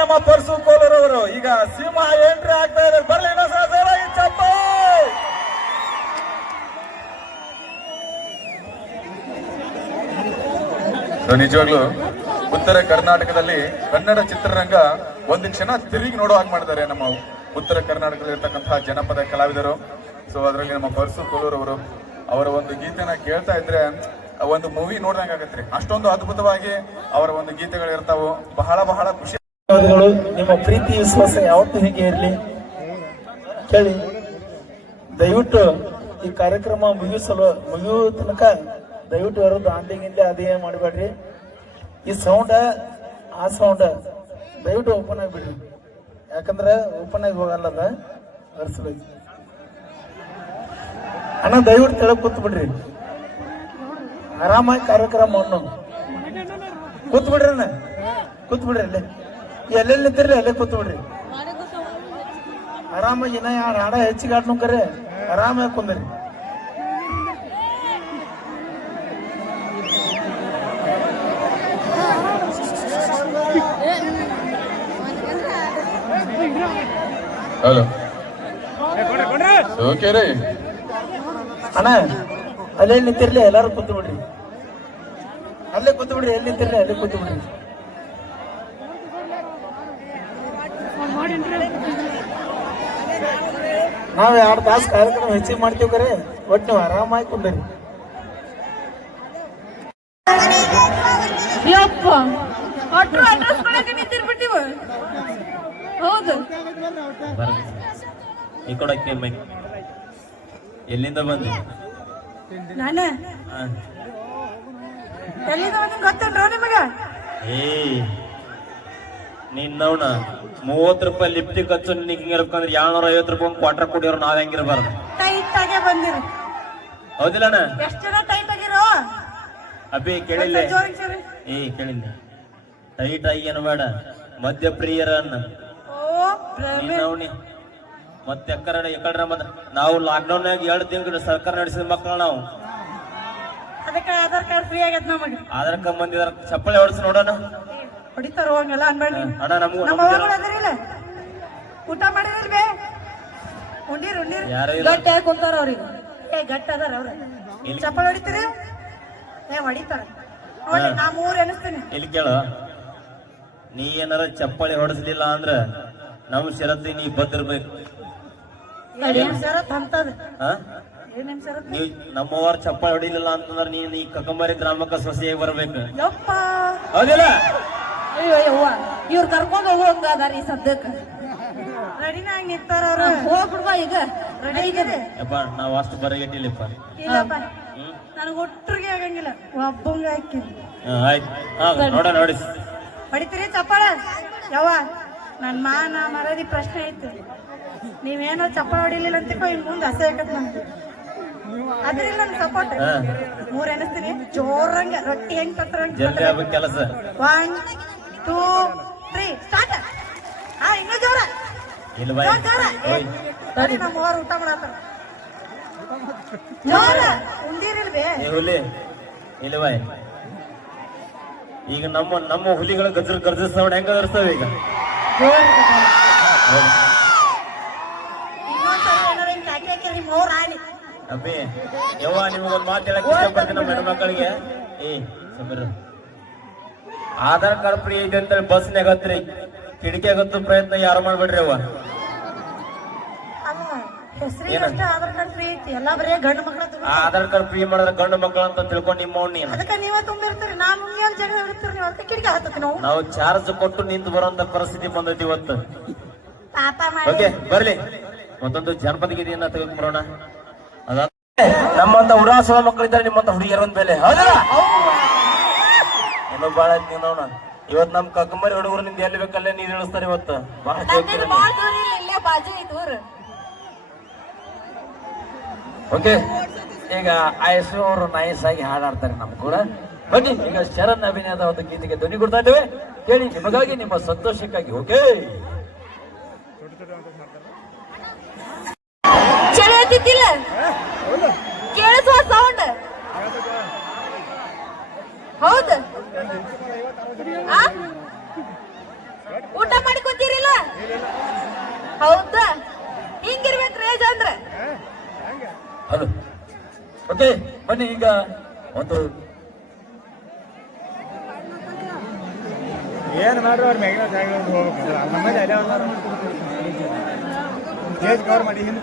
ನಮ್ಮ ಪರ್ಸು ಕೋಲೂರವರು ಈಗ ಸಿಂಹ ಎಂಟ್ರಿ ಆಗ್ತಾ ಇದೆ. ಬರ್ಲಿ ನಿಜವಾಗ್ಲು ಉತ್ತರ ಕರ್ನಾಟಕದಲ್ಲಿ ಕನ್ನಡ ಚಿತ್ರರಂಗ ಒಂದು ಕ್ಷಣ ತಿರುಗಿ ನೋಡೋ ಹಾಗೆ ಮಾಡಿದ್ದಾರೆ ನಮ್ಮ ಉತ್ತರ ಕರ್ನಾಟಕದಲ್ಲಿ ಇರ್ತಕ್ಕಂತಹ ಜನಪದ ಕಲಾವಿದರು. ಸೊ ಅದರಲ್ಲಿ ನಮ್ಮ ಪರ್ಸು ಕೋಲೂರ್ ಅವರು ಒಂದು ಗೀತೆನ ಕೇಳ್ತಾ ಇದ್ರೆ ಒಂದು ಮೂವಿ ನೋಡ್ದಂಗೆ ಆಗತ್ರಿ ಅಷ್ಟೊಂದು ಅದ್ಭುತವಾಗಿ ಅವರ ಒಂದು ಗೀತೆಗಳು ಇರ್ತಾವೆ ಬಹಳ ಬಹಳ ಖುಷಿ ಧನ್ಯವಾದಗಳು. ನಿಮ್ಮ ಪ್ರೀತಿ, ವಿಶ್ವಾಸ ಯಾವತ್ತೂ ಹೀಗೆ ಇರಲಿ. ಕೇಳಿ. ದಯವಿಟ್ಟು ಈ ಕಾರ್ಯಕ್ರಮ ಮುಗಿಸಲು ಮುಗಿಯುವ ತನಕ ದಯವಿಟ್ಟು ಯಾರು ಗಿಂಡಿ ಅದೇ ಮಾಡಬೇಡ್ರಿ. ಈ ಸೌಂಡ ಆ ಸೌಂಡ ದಯವಿಟ್ಟು ಓಪನ್ ಆಗಿಬಿಡ್ರಿ. ಯಾಕಂದ್ರೆ ಓಪನ್ ಆಗಿ ಹೋಗಲ್ಲದ ಹರಿಸ್ಬೇಕು. ಅಣ್ಣ, ದಯವಿಟ್ಟು ಕೆಳಗೆ ಕೂತ್ ಬಿಡ್ರಿ ಆರಾಮಾಗಿ ಕಾರ್ಯಕ್ರಮ ಅನ್ನು ಕೂತ್ ಬಿಡ್ರಿ ಅಣ್ಣ ಅಲ್ಲೇ. ಎಲ್ಲೆಲ್ಲಿ ನಿಂತಿರ್ರಿ ಅಲ್ಲೇ ಕೂತ್ ಬಿಡ್ರಿ ಆರಾಮಾಗಿ ಇನ್ನ ಯಾರು ಹಾಡ ಹೆಚ್ಚಿಗೆ ಆಡ್ನು ಕರೆ ಆರಾಮಾಗಿ ಕುಂದ್ರಿ. ಹಲೋ. ಓಕೆ ರೀ. ಅಣ್ಣ ಅಲ್ಲೇ ನಿಂತಿರ್ಲಿ ಎಲ್ಲಾರು ಕೂತ್ ಬಿಡ್ರಿ. ಅಲ್ಲೇ ಕೂತ್ ಬಿಡ್ರಿ ಎಲ್ಲಿ ನಿಂತಿರ್ಲಿ ಅಲ್ಲೇ ಕೂತ್ ನಾವ್ ಎರಡು ತಾಸು ಕಾರ್ಯಕ್ರಮ ಹೆಚ್ಚಿಗೆ ಮಾಡ್ತೀವಿ ಕರೆ. ಒಟ್ಟು ನೀವು ಆರಾಮಾಗಿ ಕುಂಡ್ರಿ. ಯಪ್ಪ. ಅಟ್ರು ಅಡ್ರೆಸ್ ಕೊಡಕ್ಕೆ ನಿಂತಿರ್ಬಿಟ್ಟಿವ. ಹೌದು. ಈ ಕೊಡಕ್ಕೆ ಮೈ ಎಲ್ಲಿಂದ ಬಂದೆ? ನಾನು? ಎಲ್ಲಿಂದ ಗೊತ್ತ ಗೊತ್ತೇನ್ರೋ ನಿಮಗ? ಏ ನಿನ್ನವನ ಮೂವತ್ತು ರೂಪಾಯಿ ಲಿಪ್ಟಿಕ್ ಹಚ್ಚು ನಿನಗೆ ಹಿಂಗಿರ್ಬೇಕಂದ್ರೆ ಏಳ್ನೂರ ಐವತ್ತು ರೂಪಾಯಿ ಕ್ವಾರ್ಟರ್ ಕೊಡಿಯೋರು ನಾವ್ ಹೆಂಗಿರ್ಬಾರ್ದು ಟೈಟ್ ಆಗೇ ಬಂದಿರಿ. ಹೌದಿಲ್ಲಣ್ಣ ಎಷ್ಟು ಜನ ಟೈಟ್ ಆಗಿರೋ? ಅಭಿ ಕೇಳಿಲ್ಲ? ಸೇರಿ ಏ ಕೇಳಿಲ್ಲ? ಟೈಟ್ ಆಗಿ ಏನು ಬೇಡ. ಮದ್ಯ ಓ ಪ್ರವೀಣ್. ನಿನ್ನವನಿ. ಮತ್ತೆ ಎಕ್ಕರ ಎಕ್ಕಡ್ರ ಮತ್ತ ನಾವು ಲಾಕ್ಡೌನ್ ನಾಗ ಎರಡು ತಿಂಗಳು ಸರ್ಕಾರ ನಡೆಸಿದ ಮಕ್ಕಳು ನಾವು. ಅದಕ್ಕೆ ಆಧಾರ್ ಕಾರ್ಡ್ ಫ್ರೀ ಆಗೈತ್ ನಮಗೆ ಆಧಾರ್ ಕಾರ್ಡ್ ಚಪ್ಪಳೆ ಹೊಡ್ಸಿ ನೋಡೋಣ. ಹೊಡಿತಾರ ಹಂಗೆಲ್ಲ ಅನ್ಬೇಡಿ. ಅಣ್ಣ ನಮಗೂ ನಮ್ಮ ನಮ್ಗೂ ಅವ್ವಗಳು ಅದರಿಲ್ಲ ಊಟ ಮಾಡಿದ್ರಿ ಬೇ? ಉಂಡಿರ್ ಉಂಡಿರ್. ಗಟ್ಟ ಕುಂತಾರ ಅವ್ರಿಗೆ? ಏ ಗಟ್ಟ ಅದಾರ ಅವ್ರ. ಚಪ್ಪಳ ಚಪ್ಪಲ್ ಹೊಡಿತೀರಿ? ಏ ಹೊಡಿತಾರ. ನೋಡಿ ನಾ ಮೂರ್ ಎನಿಸ್ತೀನಿ ಇಲ್ಲಿ ಕೇಳು? ನೀ ಏನಾರ ಚಪ್ಪಳಿ ಹೊಡಿಸ್ಲಿಲ್ಲ ಅಂದ್ರ ನಮ್ ಷರತ್ತಿ ನೀ ಬದ್ದಿರ್ಬೇಕು. ಶರತ್ ಶರತ್? ನೀವ್ ನಮ್ಮವ್ರ ಚಪ್ಪಳಿ ಹೊಡಿಲಿಲ್ಲ ಅಂತಂದ್ರ ನೀ ಈ ಕಕ್ಕಂಬರಿ ಗ್ರಾಮಕ್ಕ ಸೊಸೆಯಾಗಿ ಬರ್ಬೇಕು. ಯಪ್ಪ. ಹೌದಿಲ್ಲ? ಅಯ್ಯೋ ಯವ್ವ ಇವ್ರು ಕರ್ಕೊಂಡು ಹೋಗುವಂಗ ಅದಾರ ಈ ರೆಡಿನ ರೆಡಿನಾಗಿ ನಿಂತಾರ ಅವ್ರು? ಹೋಗ್ಬಿಡ್ವಾ ಈಗ. ರೆಡಿ ಇದ್ದೀರಿ? ಯಪ್ಪ ನಾವ್ ಅಷ್ಟು ಬರಗಟ್ಟಿಲ್ಲಪ್ಪ ಇಲ್ಲಪ್ಪ. ನನಗೆ ಒಟ್ಟರಿಗೆ ಆಗಂಗಿಲ್ಲ. ಒಬ್ಬಂಗ ಹಾಕಿ ಆಯ್ತು. ಹಾ ನೋಡ ನೋಡಿ. ಹೊಡಿತೀರಿ ಚಪ್ಪಾಳ? ಯವ್ವ ನನ್ ಮಾನ ಮರದಿ ಪ್ರಶ್ನೆ ಐತಿ. ನೀವೇನೋ ಚಪ್ಪಾಳ ಹೊಡಿಲಿಲ್ಲ ಅಂತ ಇನ್ ಮುಂದೆ ಹಸೆ ಹಾಕತ್ ನಮ್ಗೆ ಅದ್ರಿಲ್ಲ ನನ್ ಸಪೋರ್ಟ್. ಮೂರ್ ಎನಿಸ್ತೀನಿ ಜೋರಂಗ ರೊಟ್ಟಿ ಹೆಂಗ್ ಆಗ್ಬೇಕು ಕೆಲಸ. ಒನ್ ಟೂ ತ್ರೀ ಸ್ಟಾರ್ಟ್ ಹಾ ಇನ್ನೂ ಜೋರ. ಜೋರ್ ಜೋರ. ನೋಡಿ ನಮ್ಮ ಮೂವರು ಊಟ ಮಾಡತ್ತಾರ. ಜೋರ. ಏ ಹುಲಿ. ಈಗ ನಮ್ಮ ನಮ್ಮ ಹುಲಿಗಳು ಗಜರ್ ಗರ್ಜ ನೋಡಿ ಹೆಂಗ ಗರ್ಸ್ತವೆ ಈಗ? ಹೌದು. ಇನ್ನೊಂದ್ಸಲ ಏನಾರ ಹಿಂಗ್ ಕಾಕಿ ಹಾಕಿರಿ ನಿಮ್ಮ ಅವ್ರ ಆಳಿ ಅಬ್ಬಿ ಯವ್ವ ನಿಮ್ಗೆ ಒಂದು ಮಾತು ಹೇಳಕ್ಕೆ ಇಷ್ಟಪಡ್ತೀನಿ ನಮ್ಮ ಹೆಣ್ಮಕ್ಳಿಗೆ. ಏ ಸಮೀರ್ ಆಧಾರ್ ಕಾರ್ಡ್ ಫ್ರೀ ಐತೆ ಅಂತೇಳಿ ಬಸ್ನ್ಯಾಗ ಹತ್ರಿ. ಕಿಟಕಿಯಾಗತ್ತು ಪ್ರಯತ್ನ ಯಾರು ಮಾಡ್ಬೇಡ್ರಿ ಹೆಸರಿಗಷ್ಟೇ ಆಧಾರ್ ಕಾರ್ಡ್ ಫ್ರೀ ಐತಿ. ಎಲ್ಲಾ ಬರೀ ಗಂಡು ಮಕ್ಕಳ ಆ ಆಧಾರ್ ಕಾರ್ಡ್ ಫ್ರೀ ಮಾಡಿದ್ರೆ ಗಂಡು ಮಕ್ಕಳು ಅಂತ ತಿಳ್ಕೊಂಡು ನಿಮ್ಮ ಅವ್ನ ನೀನು. ಅದಕ್ಕೆ ನೀವೇ ತುಂಬಿರ್ತೀರಿ. ನಾ ಮುಂಗೇನ್ ಜಾಗ ಇರ್ತೀರಿ ನೀವು. ಅದಕ್ಕೆ ಕಿಡಿಗೆ ಹತ್ತತಿ ನಾವು. ನಾವು ಚಾರ್ಜ್ ಕೊಟ್ಟು ನಿಂತು ಬರುವಂತ ಪರಿಸ್ಥಿತಿ ಬಂದೈತಿ ಇವತ್ತು. ಪಾಪ ಓಕೆ ಬರ್ಲಿ. ಮತ್ತೊಂದು ಜನಪದ ಗೀತೆಯನ್ನ ತೆಗೆದುಕೊಳ್ಳೋಣ ಅದ ನಮ್ಮಂತ ಉಡಾಸುವ ಮಕ್ಕಳಿದ್ದಾರೆ ನಿಮ್ಮಂತ ಹುಡುಗಿಯರ ಒಂದ್ ಮೇಲೆ ಹೌದಲ್ಲ ಏನೋ ಬಾಳ ಐತಿ ನೋಡೋಣ ಇವತ್ ನಮ್ ಕಕ್ಕಂಬರಿ ಹುಡುಗರು ನಿಂದ ಎಲ್ಲಿ ಬೇಕಲ್ಲೇ ನೀರು ಇಳಿಸ್ತಾರೆ ಇವತ್ತು? ಬಹಳ ಜೋಕಿರ ನೀವು. ಓಕೆ ಈಗ ಆಯಸ್ಸು ಅವರು ನೈಸ್ ಆಗಿ ಹಾಡಾಡ್ತಾರೆ ನಮ್ ಕೂಡ. ಬನ್ನಿ ಈಗ ಶರಣ್ ಅಭಿನಯದ ಒಂದು ಗೀತೆಗೆ ಧ್ವನಿ ಕೊಡ್ತಾ ಇದ್ದೇವೆ. ಕೇಳಿ ನಿಮಗಾಗಿ ನಿಮ್ಮ ಸಂತೋಷಕ್ಕಾಗಿ ಓಕೆ ಚಲೋ ಐತಿಲ್ಲ ಕೇಳಿಸುವ ಸೌಂಡ್ ಹೌದು ಆ? ಊಟ ಮಾಡಿ ಹೌದಾ? ಹಿಂಗಿರ್ಬೇಕು ರೇಜ್ ಅಂದ್ರೆ. ಹಲೋ ಓಕೆ ಬನ್ನಿ ಈಗ ಒಂದು ಏನು ಮಾಡ್ರಿ ಅವ್ರ ಮ್ಯಾಗಿನ ಜಾಗ ಹೋಗ್ಬೇಕು. ನಮ್ಮಲ್ಲಿ ಅಲ್ಲೇ ಕವರ್ ಮಾಡಿ ಹಿಂದೆ